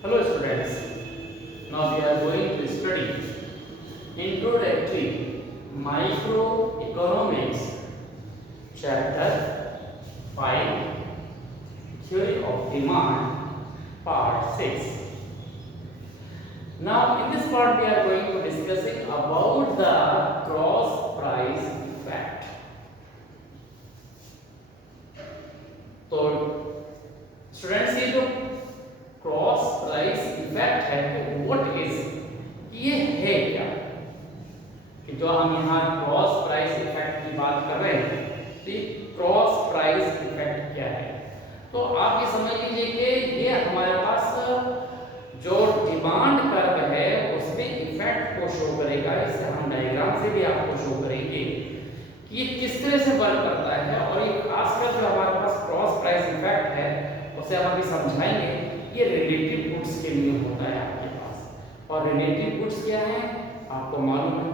Hello students, now we are going to study Introductory Microeconomics Chapter 5 Theory of Demand Part 6. Now in this part we are going to discussing about the cross price effect. तो students ये जो cross price effect है तो what is ये है क्या कि जो हम यहाँ क्रॉस प्राइस इफेक्ट की बात कर रहे हैं तो ये क्रॉस प्राइस इफेक्ट क्या है। तो आप ये समझ लीजिए कि ये हमारे पास जो डिमांड कर्व है उसमें इफेक्ट को शो करेगा। इसे हम डायग्राम से भी आपको शो करेंगे कि ये किस तरह से वर्क करता है और ये खासकर जो हमारे पास क्रॉस प्राइस इफेक्ट है उसे हम अभी समझाएंगे। ये रिलेटिव गुड्स के लिए होता है आपके पास। और रिलेटिव गुड्स क्या है आपको मालूम है,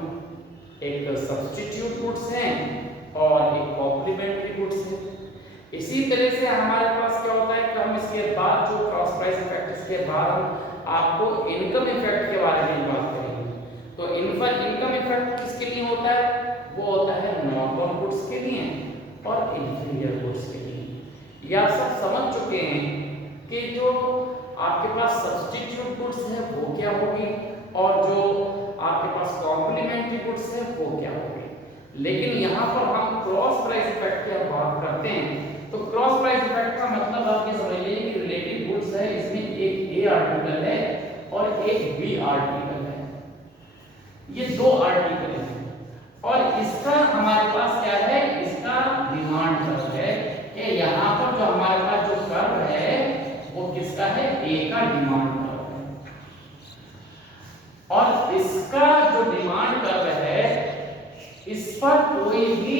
एक सब्स्टिट्यूट गुड्स हैं और एक कॉम्प्लीमेंट्री गुड्स है। इसी तरह से हमारे पास क्या होता है कि हम इसके बाद जो क्रॉस प्राइस इफेक्ट इसके बाद हम आपको इनकम इफेक्ट के बारे में बात करेंगे। तो इनकम इफेक्ट किसके लिए होता है? वो होता है नॉर्मल गुड्स के लिए और इंफीरियर गुड्स के लिए। या सब समझ चुके हैं कि जो आपके पास सब्स्टिट्यूट गुड्स है वो क्या होगी और जो आपके पास कॉम्प्लीमेंट्री गुड्स है वो क्या होगी। लेकिन यहाँ पर हम क्रॉस प्राइस इफेक्ट की बात करते हैं तो क्रॉस प्राइस इफेक्ट का मतलब आप ये समझ लीजिए कि रिलेटिव गुड्स है, इसमें एक ए आर्टिकल है और एक बी आर्टिकल है। ये दो आर्टिकल हैं और इसका हमारे पास क्या है, इसका डिमांड कर्व है कि यहाँ पर जो हमारे पास जो कर्व है वो किसका है, ए का डिमांड कर्व है। और इसका जो डिमांड कर्व है इस पर कोई भी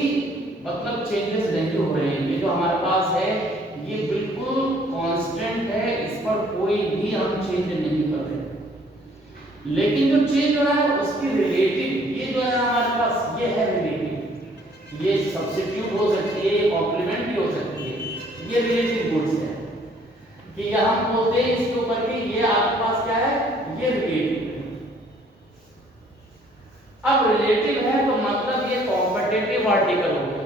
मतलब चेंजेस नहीं हो रहे हैं। ये जो हमारे पास है ये बिल्कुल कांस्टेंट है, इस पर कोई भी हम चेंज नहीं कर रहे। लेकिन जो चेंज हो रहा है उसकी रिलेटिव, ये जो है हमारे पास ये है रिलेटिव, ये सब्स्टिट्यूट हो सकती है, ये कॉम्प्लीमेंट्री हो सकती है, ये रिलेटिव गुड्स है कि यह हम बोलते हैं इसके ऊपर कि ये आपके पास क्या है, ये रिलेटिव है। अब रिलेटिव है तो मतलब ये कॉम्पिटिटिव आर्टिकल हो गया।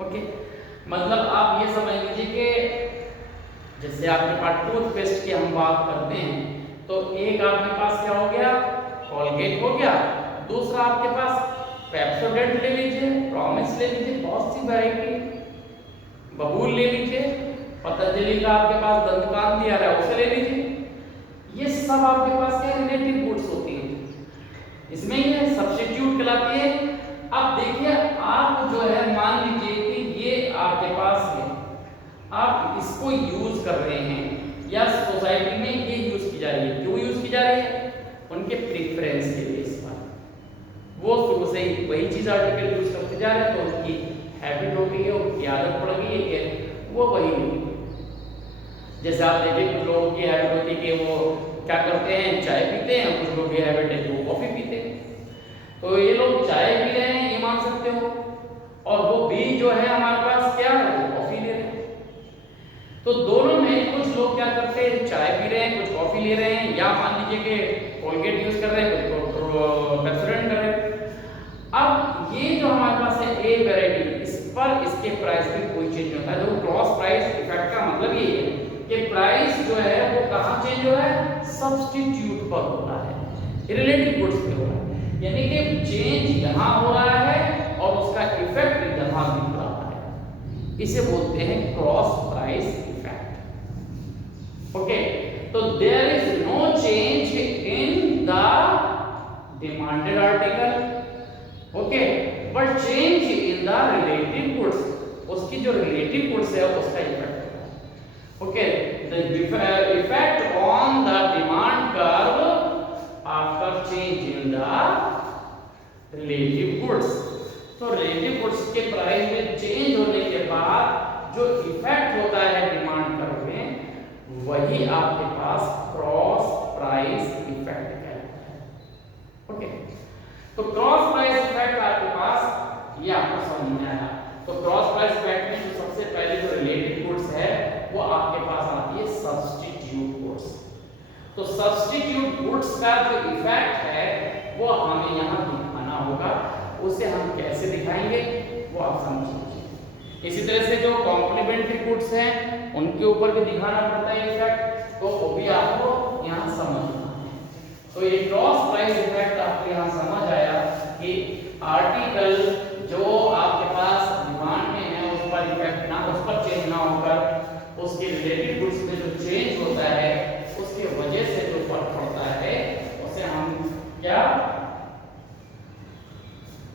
ओके, मतलब आप ये समझ लीजिए कि जैसे आपके पास टूथपेस्ट की हम बात करते हैं तो एक आपके पास क्या हो गया, कोलगेट हो गया, दूसरा आपके पास पेप्सोडेंट ले लीजिए, प्रॉमिस ले लीजिए, बहुत सी वैरायटी, बबूल ले लीजिए, पतंजलि का आपके पास दंतकांति आ रहा है उसे ले लीजिए। ये सब आपके पास क्या रिलेटिव गुड्स होती हैं, इसमें ये सब्स्टिट्यूट कहलाती है। अब देखिए आप जो है मान लीजिए कि ये आपके पास है, आप इसको यूज कर रहे हैं या सोसाइटी में ये यूज की जा रही है। क्यों यूज की जा रही है? उनके प्रेफरेंस के बेस पर वो शुरू से ही वही चीज आर्टिकल यूज करते जा रहे हैं तो उनकी हैबिट हो गई है, उनकी आदत पड़ गई है कि वो वही नहीं। जैसे आप देखिए कुछ लोगों की हैबिट होती है कि वो क्या करते हैं, चाय पीते हैं, कुछ लोग की हैबिट है कि वो कॉफी पीते हैं। तो ये लोग चाय पी रहे हैं ये मान सकते हो और वो भी जो है हमारे पास क्या है वो कॉफी ले रहे हैं। तो दोनों में कुछ लोग क्या करते हैं, चाय पी रहे हैं, कुछ कॉफी ले रहे हैं, या मान लीजिए कि कोलगेट यूज कर रहे हैं, कुछ पेप्सोडेंट कर रहे हैं। अब ये जो हमारे पास है ए वैरायटी, इस पर इसके प्राइस में कोई चेंज नहीं होता है। तो क्रॉस प्राइस इफेक्ट का मतलब ये है कि प्राइस जो है वो कहाँ चेंज हो रहा है, सब्स्टिट्यूट पर हो रहा है, रिलेटिव गुड्स पे हो रहा है। यानी कि चेंज यहाँ हो रहा है और उसका इफेक्ट यहाँ दिख रहा है। इसे बोलते हैं क्रॉस प्राइस इफेक्ट। ओके, तो there is no change in the demanded article, okay, but change in the relative goods, उसकी जो रिलेटिव गुड्स है उसका इफेक्ट होता है। Okay, the effect on the demand curve after change in the relative goods. तो relative goods के price में change होने के बाद जो इफेक्ट होता है डिमांड कर्व में वही आपके पास क्रॉस प्राइस इफेक्ट कहलाता है। ओके, तो क्रॉस प्राइस इफेक्ट आपके पास ये आपको समझ में आया। तो क्रॉस प्राइस इफेक्ट में जो सबसे पहले जो रिलेटिव गुड्स है वो आपके पास आती है सब्स्टिट्यूट तो सब्स्टिट्यूट गुड्स का जो इफेक्ट है वो हमें यहाँ दिखाना होगा। उसे हम कैसे दिखाएंगे वो आप समझ लीजिए। इसी तरह से जो कॉम्प्लीमेंट्री गुड्स हैं उनके ऊपर भी दिखाना पड़ता है इफेक्ट, तो वो भी आपको यहाँ समझना है। तो ये क्रॉस प्राइस इफेक्ट आपको यहाँ समझ आया कि आर्टिकल जो आपके पास डिमांड में है उस पर इफेक्ट ना, उस पर चेंज ना होकर उसके रिलेटेड गुड्स में जो चेंज होता है उसके वजह से जो फर्क पड़ता है उसे हम क्या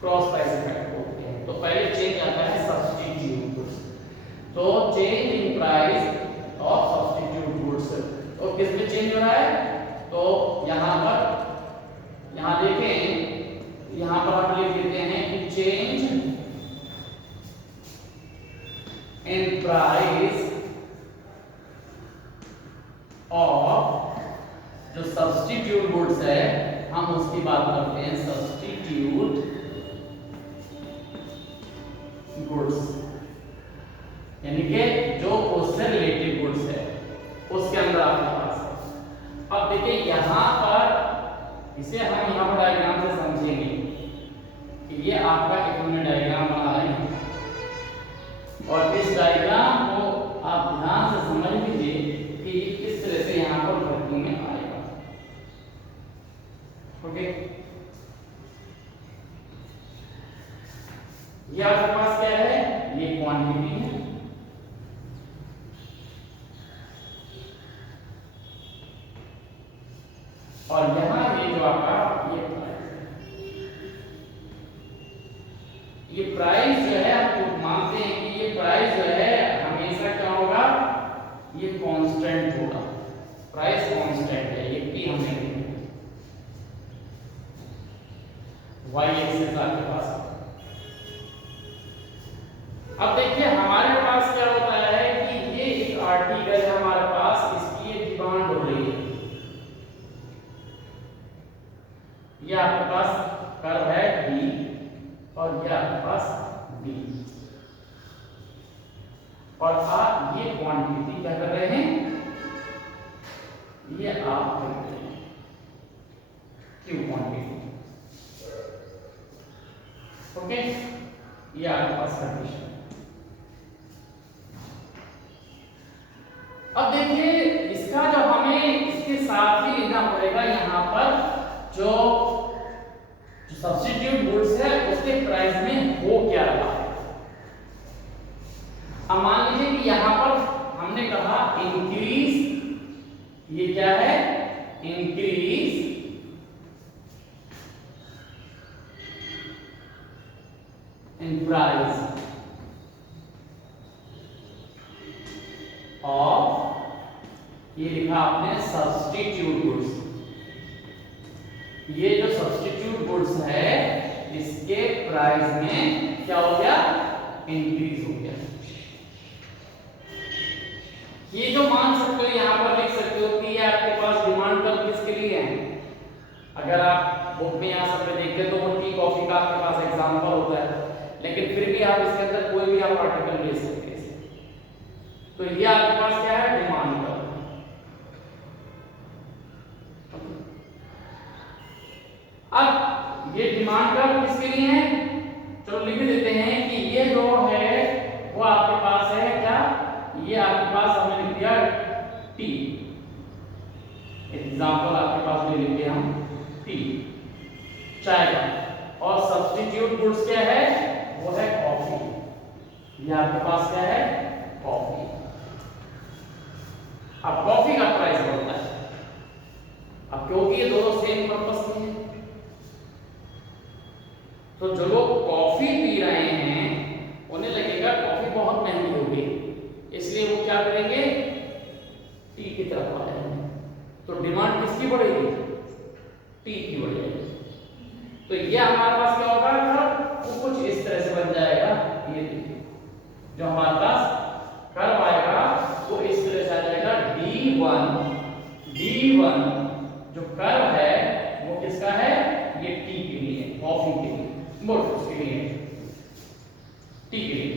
क्रॉस प्राइस इफेक्ट बोलते हैं। तो पहले चेंज आता है सब्स्टिट्यूट गुड्स। तो change in price of substitute goods, तो किस में चेंज हो रहा है? तो यहाँ पर यहाँ देखें, यहाँ पर हम लिख देते हैं कि चेंज इन प्राइस ऑफ जो सब्स्टिट्यूट गुड्स है हम उसकी बात करते हैं सब्स्टिट्यूट गुड्स, यानी कि जो उससे रिलेटेड गुड्स है उसके अंदर आपके पास है। अब देखिए यहाँ पर इसे हम यहाँ पर डायग्राम से समझेंगे कि ये आपका एक हमने डायग्राम बना रहे हैं और इस डायग्राम को आप ध्यान से समझ लीजिए कि किस तरह से यहाँ पर वर्किंग में आएगा। ओके, ये आपके पास क्या है? ये क्वांटिटी है और यहाँ ये जो आपका ये प्राइस है। ये प्राइस जो है हम मानते हैं कि ये प्राइस जो है हमेशा क्या होगा? ये कांस्टेंट होगा। प्राइस कांस्टेंट है, ये p हमने लिखा है। y एक्सिस आपके पास। अब देखिए हमारे पास क्या होता है कि ये एक आर्टिकल है हमारे पास, इसकी ये डिमांड हो रही है। ये आपके पास कर्व है D और ये आपके पास B और आप ये क्वांटिटी क्या कर रहे हैं? ये आप कर रहे हैं Q क्वांटिटी। ओके, ये आपके पास कंडीशन। अब देखिए इसका जो हमें इसके साथ ही लिखना पड़ेगा यहाँ पर जो सब्स्टिट्यूट गुड्स है उसके प्राइस में हो क्या रहा है। अब मान लीजिए कि यहाँ पर हमने कहा इंक्रीज, ये क्या है? इंक्रीज इन प्राइस ऑफ, ये लिखा आपने सब्स्टिट्यूट गुड्स। ये जो सब्स्टिट्यूट गुड्स है इसके प्राइस में क्या हो गया? इंक्रीज हो गया। ये जो मान सकते हो यहां पर लिख सकते हो कि ये आपके पास डिमांड कर्व किसके लिए है। अगर आप बुक में यहां सब में देखते तो वो टी कॉफी का आपके पास एग्जांपल होता है, लेकिन फिर भी आप इसके अंदर कोई भी आप आर्टिकल ले सकते हैं। तो ये आपके पास क्या है? Demand curve. अब ये डिमांड कर्व किसके लिए है? चलो लिख देते हैं कि ये जो है वो आपके पास है क्या? ये आपके पास हमने लिख दिया टी, एग्जांपल आपके पास ले लेंगे हम टी, चाय का। और सब्स्टिट्यूट गुड्स क्या है? वो है कॉफी। ये आपके पास क्या है? कॉफी। अब कॉफी का प्राइस बढ़ता है, अब क्योंकि ये दोनों सेम पर्पस के हैं तो जो लोग कॉफी पी रहे हैं उन्हें लगेगा कॉफी बहुत महंगी होगी, इसलिए वो क्या करेंगे? टी की तरफ आ जाएंगे। तो डिमांड किसकी बढ़ेगी? टी की बढ़ेगी। तो ये हमारे पास क्या होगा? वो कुछ इस तरह से बन जाएगा। ये देखिए जो हमारे पास कर्व आएगा वो इस तरह से आ जाएगा D1 जो कर्व है वो किसका है? ये टी के लिए, कॉफी के लिए, उसके लिए टी के लिए।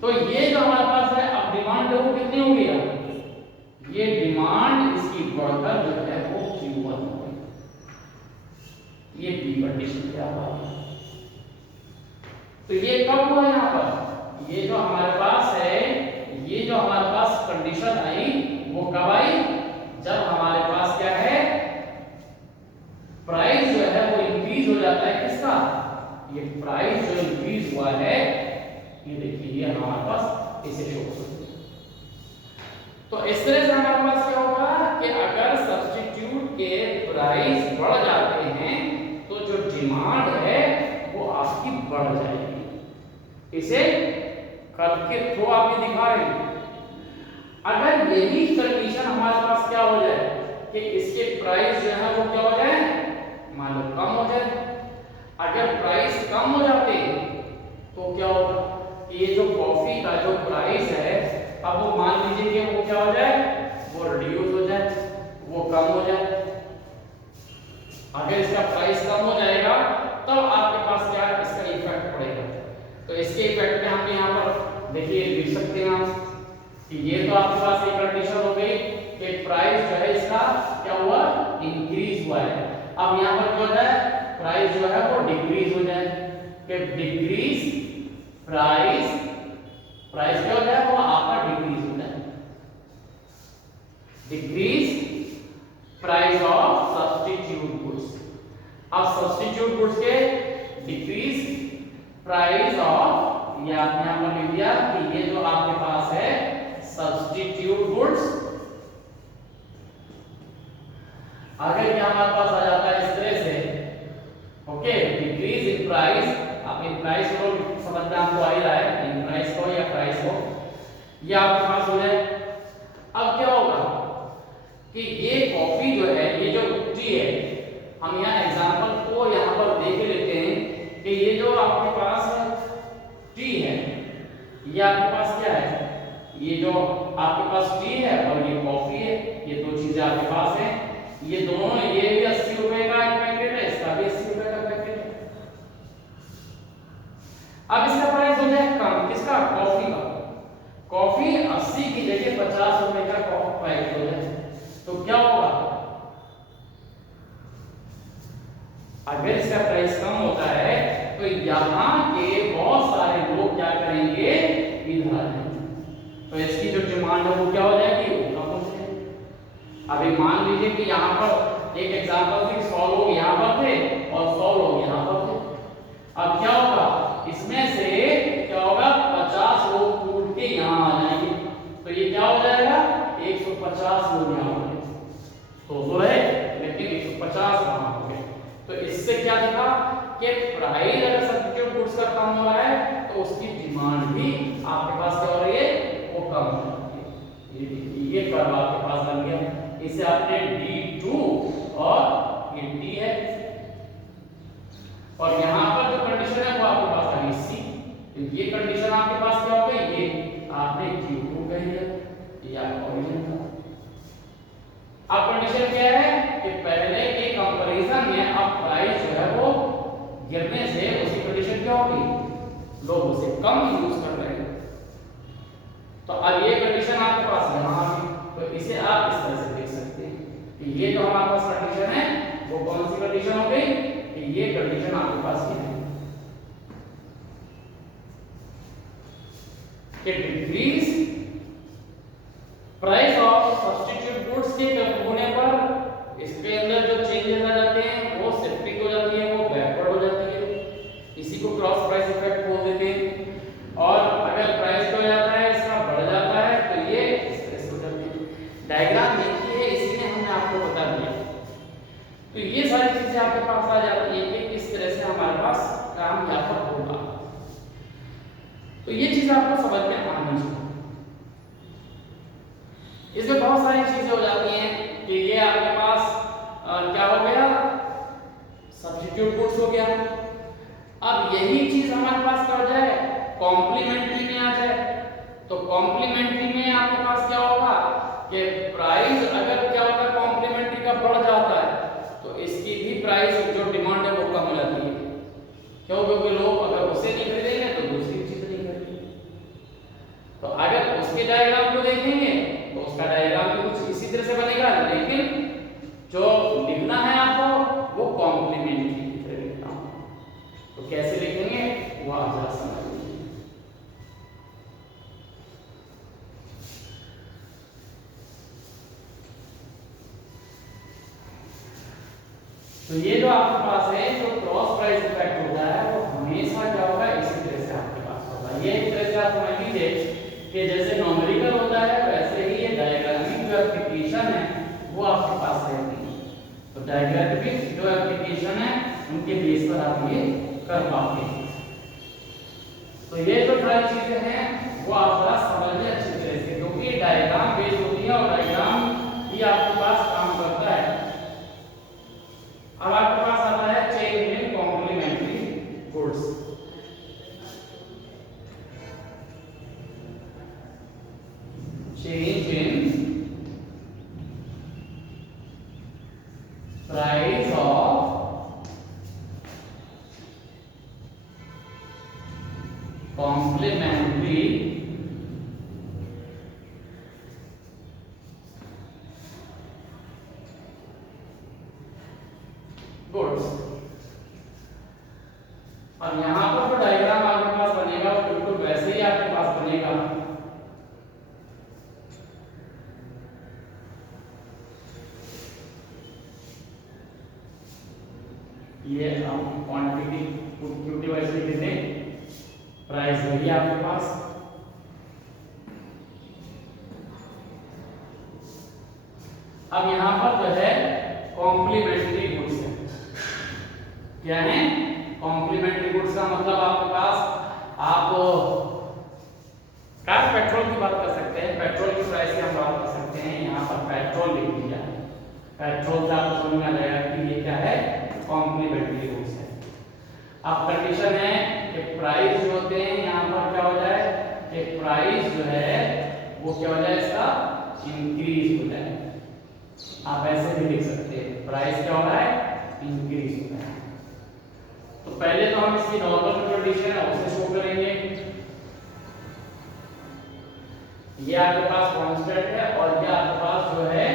तो ये जो हमारे पास है अब डिमांड वो कितनी होगी? ये डिमांड इसकी की बढ़कर जो है वो Q1 हो गई। ये बी कंडीशन क्या हुआ? तो ये कब हुआ यहाँ पर? ये जो हमारे पास है, ये जो हमारे पास कंडीशन आई वो कब आई? जब हमारे पास क्या है, प्राइस जो है वो इंक्रीज हो जाता है। किसका? ये प्राइस जो इंक्रीज हुआ है, ये देखिए ये हमारे पास इसे शो करते हैं। तो इस तरह से हमारे पास क्या होगा कि अगर सब्स्टिट्यूट के प्राइस बढ़ जाते हैं तो जो डिमांड है वो आपकी बढ़ जाएगी। इसे कर्व के थ्रू आपको दिखा रहे हैं। अगर यही कंडीशन हमारे पास क्या हो जाए कि इसके प्राइस जो है वो क्या हो जाए, मान लो कम हो जाए। अगर प्राइस कम हो जाते तो क्या होगा? ये जो कॉफी का जो प्राइस है, अब वो मान लीजिए कि वो क्या हो जाए, वो रिड्यूस हो जाए, वो कम हो जाए। अगर इसका प्राइस कम हो जाएगा तब आपके पास क्या इसका इफेक्ट पड़ेगा। तो इसके इफेक्ट में हम यहाँ पर देखिए लिख सकते हैं हम कि ये तो आपके पास एक कंडीशन हो गई कि प्राइस जो है इसका क्या हुआ, इंक्रीज हुआ है। अब यहाँ पर क्या हो जाए, प्राइस जो है वो डिक्रीज हो जाए कि डिक्रीज प्राइस, प्राइस क्या हो जाए वो आपका डिक्रीज हो जाए, decrease price of substitute goods. अब सब्स्टिट्यूट गुड्स के डिक्रीज प्राइस ऑफ, ये आपने यहां पर लिख दिया कि ये जो आपके पास है सब्स्टिट्यूट गुड्स, अगर ये हमारे पास आ जाता है इस तरह से, ओके, डिक्रीज इन प्राइस। आप इन प्राइस को समझना आपको आ ही रहा है, इन प्राइस को या प्राइस को, ये आपके पास हो जाए। अब क्या होगा कि ये कॉफी जो है, ये जो टी है, हम यहाँ एग्जांपल को यहाँ पर देख लेते हैं कि ये जो आपके पास टी है, ये आपके पास क्या है, ये जो आपके पास टी है और ये कॉफी है, ये दो चीजें आपके पास है। ये दोनों, ये भी 80 रुपए का एक पैकेट है, इसका भी 80 रुपए का पैकेट है। अब इसका प्राइस हो जाए कम, किसका, कॉफी का। कॉफी 80 की जगह 50 रुपए का कॉफी पैकेट हो जाए तो क्या होगा, अगर इसका प्राइस कम होता है तो यहाँ के बहुत सारे लोग क्या करेंगे, इधर आ जाएंगे, तो इसकी जो डिमांड है वो क्या हो जाएगी, वो कम हो जाएगी। अभी मान लीजिए कि यहाँ पर एक एग्जांपल से 100 लोग यहाँ पर थे और 100 लोग यहाँ पर थे। अब क्या होगा, इसमें से क्या होगा, 50 लोग टूट के यहाँ आ जाएंगे, तो ये क्या हो जाएगा, 150 लोग यहाँ हो गए, तो रहे लेकिन 150 वहां हो गए। तो इससे क्या दिखा कि प्राइस अगर सब्स्टिट्यूट गुड्स का कम हो रहा है तो उसकी डिमांड भी आपके पास क्या हो रही है, वो कम हो रही है। ये कर्व आपके पास बन गया, इसे आपने D2 और ये D है, और यहाँ पर जो कंडीशन है वो आपके पास आ गई C। तो ये कंडीशन आपके पास क्या हो गई, ये आपने Q2 कह दिया, ये आपका ओरिजिन था। अब कंडीशन क्या है कि पहले के कंपैरिजन में अब प्राइस जो है वो गिरने से उसकी कंडीशन क्या होगी, लोग उसे कम यूज कर रहे हैं। तो अब ये कंडीशन आपके पास यहाँ आ गई, तो इसे आप इस तरह से देख सकते हैं कि ये जो हमारे पास कंडीशन है वो कौन सी कंडीशन हो गई, कि ये कंडीशन आपके पास ये है कि decrease price of substitute goods के कम होने पर इसके अंदर जो चेंजेस आ जाते हैं वो शिफ्टिंग हो जाती है, वो बैकवर्ड हो जाती है, इसी को क्रॉस प्राइस इफेक्ट बोल देते हैं। और अगर प्राइस हो जाता है, इसका बढ़ जाता है, तो ये इस तरह से हो जाती है। डायग्राम देखिए, इसीलिए हमने आपको बता दिया। तो ये सारी चीजें आपके पास आ जाती है कि किस तरह से हमारे पास काम यहाँ पर होगा। तो ये चीज आपको समझ में आनी चाहिए। इसमें बहुत सारी चीजें हो जाती हैं कि ये आपके पास क्या हो गया, सब्स्टिट्यूट गुड्स हो गया। अब यही चीज हमारे पास क्या हो जाए, कॉम्प्लीमेंट्री में आ जाए, तो कॉम्प्लीमेंट्री में आपके पास क्या होगा कि प्राइस अगर क्या होगा, कॉम्प्लीमेंट्री का बढ़ जाता है तो इसकी भी प्राइस जो डिमांड है वो कम हो जाती है। क्यों, क्योंकि लोग अगर उसे नहीं खरीदेंगे तो दूसरी चीज नहीं खरीदेंगे। तो अगर उसके डायग्राम को देखेंगे तो उसका डायग्राम भी कुछ इसी तरह से बनेगा, लेकिन ये जो आपके पास है जो क्रॉस प्राइस इफेक्ट होता है वो हमेशा क्या होगा, इसी तरह से आपके पास होगा। ये एक तरह से आप समझ लीजिए कि जैसे न्यूमेरिकल होता है वैसे ही ये डायग्रामिक जो एप्लीकेशन है वो आपके पास रहती है। तो डायग्रामिक जो एप्लीकेशन है उनके बेस पर आप ये कर पाते हैं। तो ये जो सारी चीजें हैं वो आप थोड़ा समझिए अच्छी तरह से, क्योंकि डायग्राम बेस्ड होती है और डायग्राम ही आपके पास काम करता है। अब आपके पास आता है चेन में complementary goods. Change in price of complementary goods. अब यहां पर जो डायग्राम आपके पास बनेगा वो बिल्कुल वैसे ही आपके पास बनेगा। ये हम क्वांटिटी क्यूटी वाइज लिख देते हैं, प्राइस वही आपके पास। अब यहां पर जो है कॉम्प्लीमेंट्री गुड्स है। क्या है कॉम्प्लीमेंट्री गुड्स का मतलब आपके पास आप कार पेट्रोल की बात कर सकते हैं, पेट्रोल की प्राइस की हम बात कर सकते हैं। यहाँ पर पेट्रोल लिख दिया, पेट्रोल से आपको समझ में आ जाएगा कि ये क्या है, कॉम्प्लीमेंट्री गुड्स है। अब कंडीशन है कि प्राइस जो होते हैं यहाँ पर क्या हो जाए कि प्राइस जो है वो क्या हो जाए, इसका इंक्रीज हो जाए। आप ऐसे भी लिख सकते हैं, प्राइस क्या हो रहा है, इंक्रीज हो रहा है। तो पहले तो हम इसकी नॉर्मल कंडीशन है उसे शो करेंगे। ये आपके पास कांस्टेंट है और ये आपके पास जो है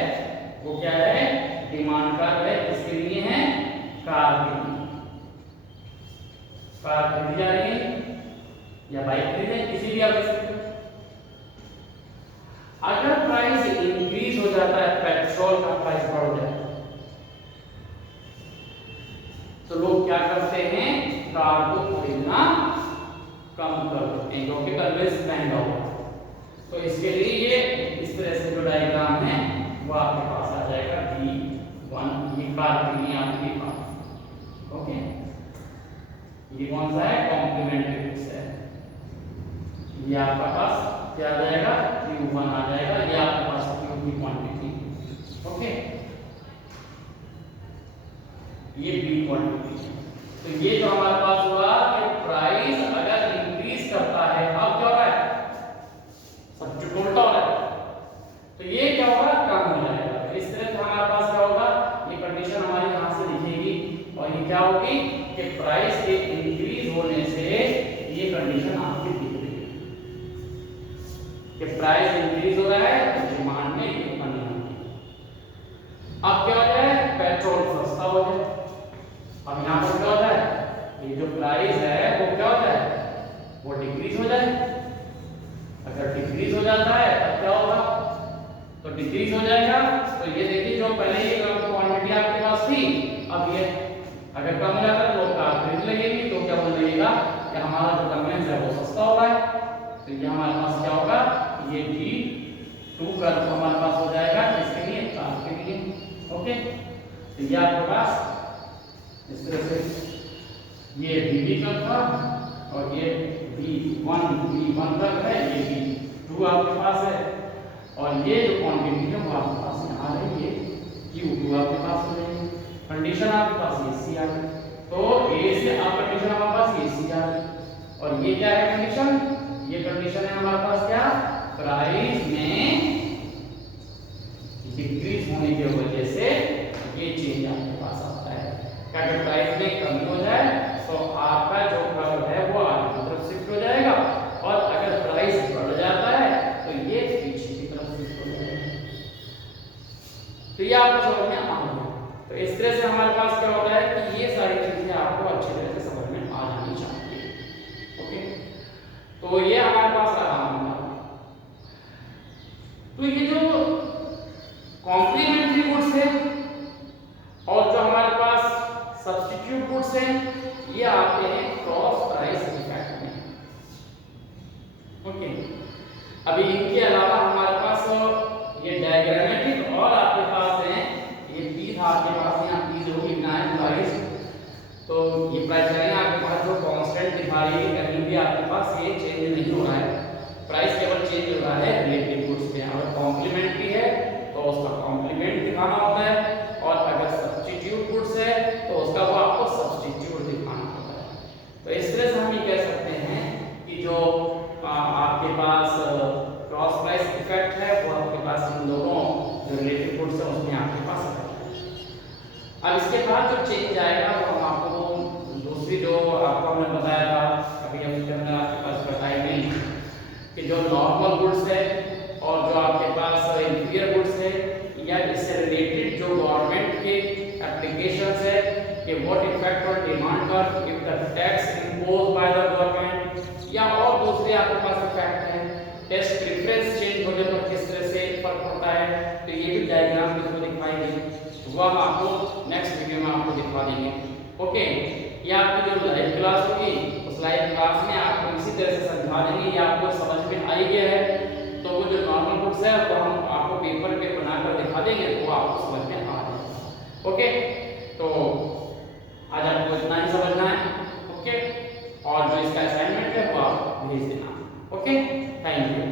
वो क्या है, डिमांड का है। इसके लिए है कार खरीदी जा रही है या बाइक खरीदे, किसी भी आप ले सकते हो। अगर प्राइस इंक्रीज हो जाता है, पेट्रोल का प्राइस बढ़ जाए तो लोग क्या करते हैं, कार को खरीदना कम कर देते हैं क्योंकि कन्वेंस महंगा होगा। तो इसके लिए ये इस तरह से जो डायग्राम है वो आपके पास आ जाएगा D1। ये कार के लिए आपके पास ओके। ये कौन सा है, कॉम्प्लीमेंट्री गुड्स है। ये आपका पास क्या आ जाएगा, Q1 आ जाएगा। ये आपके पास Q की क्वांटिटी ओके, ये B क्वांटिटी। तो ये जो हमारे पास हुआ कि प्राइस अगर इंक्रीज करता है, अब क्या हो रहा है, सब जो उल्टा हो रहा है, तो ये क्या होगा, कम हो जाएगा। इस तरह से हमारे पास क्या होगा, ये कंडीशन हमारी यहां से लिखेगी और ये क्या होगी कि प्राइस के इंक्रीज होने से ये कंडीशन आपकी दिख रही है कि प्राइस इंक्रीज हो रहा है तो डिमांड में ये कमी होगी। अब क्या हो जाए, पेट्रोल सस्ता हो जाए। अब यहां पर क्या होता है, ये जो प्राइस है वो क्या होता है, वो डिक्रीज हो जाए। अगर डिक्रीज हो जाता है तब क्या होगा, तो डिक्रीज हो जाएगा। तो ये देखिए जो पहले ये क्वांटिटी आपके पास थी, अब ये अगर कम हो जाता है तो लोग कार खरीद लगेगी। तो क्या बोल जाएगा कि हमारा जो कन्वेंस है वो सस्ता हो रहा है। तो ये हमारे पास क्या होगा, ये D2 का हमारे पास हो जाएगा किसके लिए, कार के लिए ओके। तो ये आपके पास इस तरह से ये B का था और ये B1 तक है, ये B2 आपके पास है और ये जो क्वांटिटी है वो आपके पास यहाँ है, ये Q2 आपके पास हो जाएगी। कंडीशन आपके पास ये सी आ गई। तो ए से आप कंडीशन हमारे पास ये सी आ गई और ये क्या है कंडीशन, ये कंडीशन है हमारे पास क्या, प्राइस में डिक्रीज होने की वजह से ये चेंज आपके पास आता है। अगर प्राइस में कमी हो जाए तो आपका जो कर्व है वो आगे की तरफ शिफ्ट हो जाएगा और अगर प्राइस बढ़ जाता है तो ये पीछे की तरफ शिफ्ट हो जाएगा। तो ये आपको समझ में आ गया। तो इस तरह से हमारे पास क्या होता है कि ये सारी चीजें आपको अच्छी तरह से समझ में आ जानी चाहिए ओके। तो ये हमारे पास आराम होगा। तो ये जो कॉम्प्लीमेंट्री गुड्स है और जो हमारे पास गुड्स हैं ये आते हैं क्रॉस प्राइस इफेक्ट में। ओके, अभी इनके अलावा हमारे पास ये डायग्रामेटिक और आपके पास है ये पी था, आपके पास यहाँ पी जो कि बिना प्राइस, तो ये प्राइस लाइन आपके पास जो कांस्टेंट दिखा रही है कहीं भी आपके पास ये चेंज नहीं हो रहा है, प्राइस केवल चेंज हो रहा है रिलेटिव गुड्स पे। अगर कॉम्प्लीमेंट्री है तो उसका कॉम्प्लीमेंट दिखाना होता है, और अगर सब्स्टिट्यूट गुड्स है तो उसका वो आपको सब्स्टिट्यूट दिखाना होता है। तो इस तरह से हम ये कह सकते हैं कि जो आपके पास क्रॉस प्राइस इफेक्ट है वो आपके पास इन दोनों जो रिलेटिव गुड्स है उसमें आपके पास है। अब इसके बाद जो चेंज आएगा वो हम आपको दूसरी जो आपको हमने बताया था अभी हमने आपके पास बताया नहीं कि जो नॉर्मल गुड्स है और जो आपके पास इंफीरियर गुड्स है या इससे रिलेटेड जो गवर्नमेंट के एप्लीकेशंस है कि व्हाट इफेक्ट ऑन डिमांड पर if the tax imposed by the government, या और दूसरे आपके पास इफेक्ट है टेस्ट प्रेफरेंस चेंज होने पर किस तरह से फर्क पड़ता है, तो ये भी डायग्राम में दिखाएंगे, वह हम आपको नेक्स्ट वीडियो में आपको दिखा देंगे। ओके, ये आपकी जो लाइव क्लास होगी उस लाइव क्लास में आपको इसी तरह से समझा देंगे, ये आपको समझ में आ गया है तो वो जो नॉर्मल बुक्स है वो हम आपको पेपर पे बनाकर दिखा देंगे तो आपको समझ में आ जाएगा। ओके, तो आज आपको इतना ही समझना है। ओके, और जो इसका असाइनमेंट है वो आप भेज देना। Okay, thank you.